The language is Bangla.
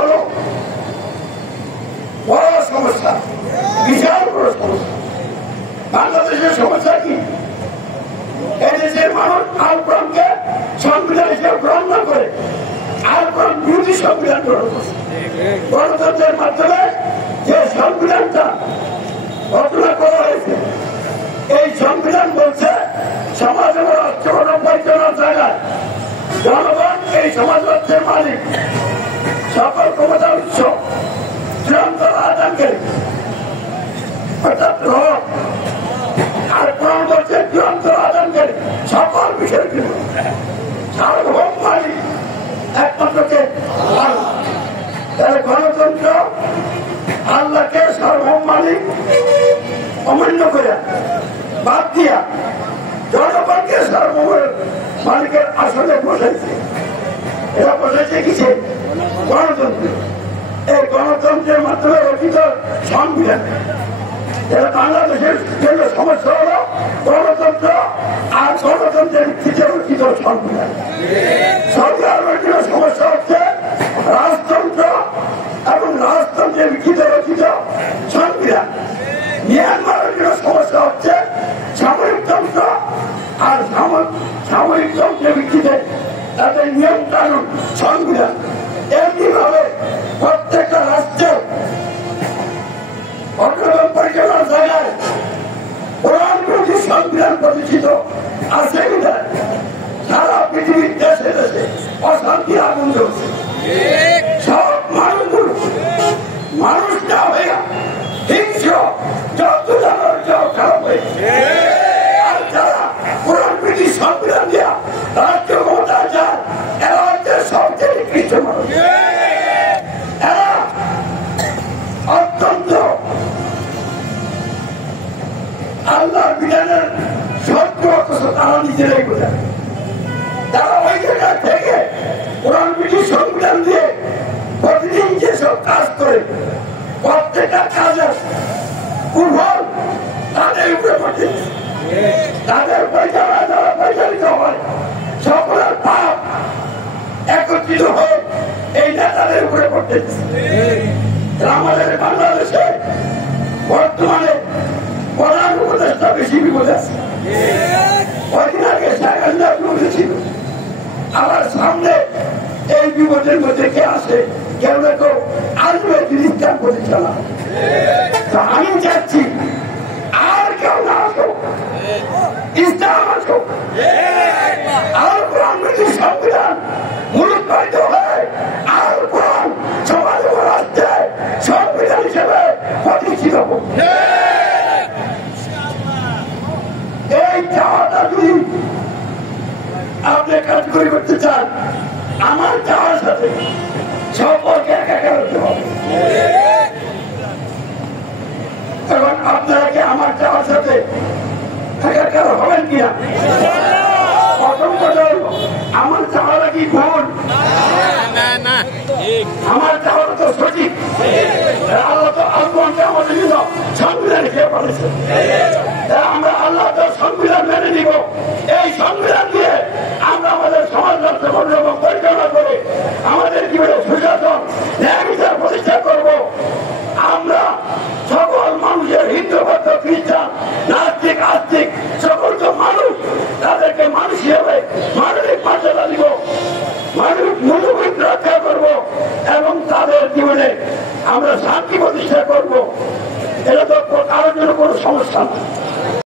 হলো বড় সমস্যা, বিশাল বড় সমস্যা। বাংলাদেশের সমস্যা কি? এই দেশের মানুষ আল কোরআনকে সংবিধান হিসেবে গ্রহণ না করে আল কোরআন বিরোধী সংবিধান গ্রহণ করছে। গণতন্ত্রের মাধ্যমে যে সংবিধানটা রচনা করা হয়েছে, এই সংবিধান বলছে সমাজ এবং রাষ্ট্র পরিচালনার জায়গায় জনগণ এই সমাজ রাষ্ট্রের মালিক, সকল ক্ষমতার উৎস চূড়ান্ত আদানকারী অর্থাৎ রব। আর কোরআন বলছে চূড়ান্ত আদানকারী সকল বিষয় কিন্তু সার্বভৌম মালিক একমাত্রকে আল্লাহ। তাহলে গণতন্ত্র আল্লাহকে সার্বভৌম মালিক অমান্য করে বাদ দিয়া জনগণকে সার্বভৌম মালিকের আসলে বসাইছে। এরা বসাইছে কিসে? গণতন্ত্র। এই গণতন্ত্রের মাধ্যমে রচিত সংবিধান। বাংলাদেশের জন্য সমস্যা হলো গণতন্ত্র আর গণতন্ত্রের ভিত্তিতে রচিত সংবিধান। সৌদি আরবের জন্য সমস্যা হচ্ছে রাজতন্ত্র এবং রাজতন্ত্রের ভিত্তিতে রচিত সংবিধান। মিয়ানমারের জন্য সমস্যা হচ্ছে সামরিকতন্ত্র আর সামরিকতন্ত্রের ভিত্তিতে তাদের নিয়ম কানুন সংবিধান। এমনি ভাবে প্রত্যেকটা রাষ্ট্রের অগ্রগণ পরিচালনার জায়গায় কোরআন বিরোধী সংবিধান প্রতিষ্ঠিত আছে বিধায় সারা পৃথিবীর দেশে দেশে অশান্তি আগুন জ্বলছে। সব মানুষগুলো মানুষটা হয়ে হিংস্র যত জানার যাও খারাপ হয়েছে। আর যারা কোরআন বিরোধী সংবিধান দেওয়া রাষ্ট্র ক্ষমতা যায় এরা হচ্ছে সবচেয়ে নিকৃষ্ট মানুষ। এরা অত্যন্ত আল্লাহ বিধানের শত্রু, অথচ তারা নিজেরাই বোঝায়। তারা ওই জায়গা থেকে কোরআন বিরোধী সংবিধান দিয়ে প্রতিদিন যেসব কাজ করে প্রত্যেকটা কাজের কুফল তাদের উপরে পড়ছে। তাদের পরিচালনা দ্বারা পরিচালিত হয় সকলের পাপ একত্রিত হয়ে এই নেতাদের উপরে পড়তেছে। আমাদের বাংলাদেশে বর্তমানে প্রধান উপদেষ্টা বেশি বিপদ আছে। কয়েকদিন আগে শেখ হাসিনা বিপদে ছিল, আবার সামনে এই বিপদের মধ্যে কে আসে? কেউ না কেউ আসবে ইসলাম প্রতিষ্ঠানা। আমি চাচ্ছি আর কেউ না আসুক, ইসলাম আসুক। আর কোরআন বিরোধী সংবিধান মূলোৎপাদিত হয় আর কোরআন সমাজ ও রাষ্ট্রে সংবিধান হিসেবে প্রতিষ্ঠিত হোক। এই চাওয়াটা যদি আপনি কার্যকরী করতে চান, আমার চাওয়ার সাথে সম্পর্কে একাকার হতে হবে। কারণ আপনারা কি আমার চাওয়ার সাথে একাকার হবেন কিনা? প্রথম কথা হল আমার চাওয়াটা কি ভুল? আমার চাওয়াটা তো সঠিক। আল্লাহ তো আল্লাহকে আমাদের জন্য সংবিধান হিসেবে বলেছে। আমরা আল্লাহ তো সংবিধান মেনে নিব। এই সংবিধান দিয়ে আমরা আমাদের সমাজ রাষ্ট্র পরিচালনা করে আমাদের জীবনে সুশাসন ন্যায় বিচার প্রতিষ্ঠা করব। আমরা সকল মানুষের হিন্দু বৌদ্ধ খ্রিস্টান নাস্তিক আস্তিক সকল মানুষ তাদেরকে মানুষ হিসেবে মানবিক মর্যাদা দিব, মানবিক মূল্যবোধ রক্ষা করব এবং তাদের জীবনে আমরা শান্তি প্রতিষ্ঠা করব। এটা তো কারোর জন্য কোনো সমস্যা না।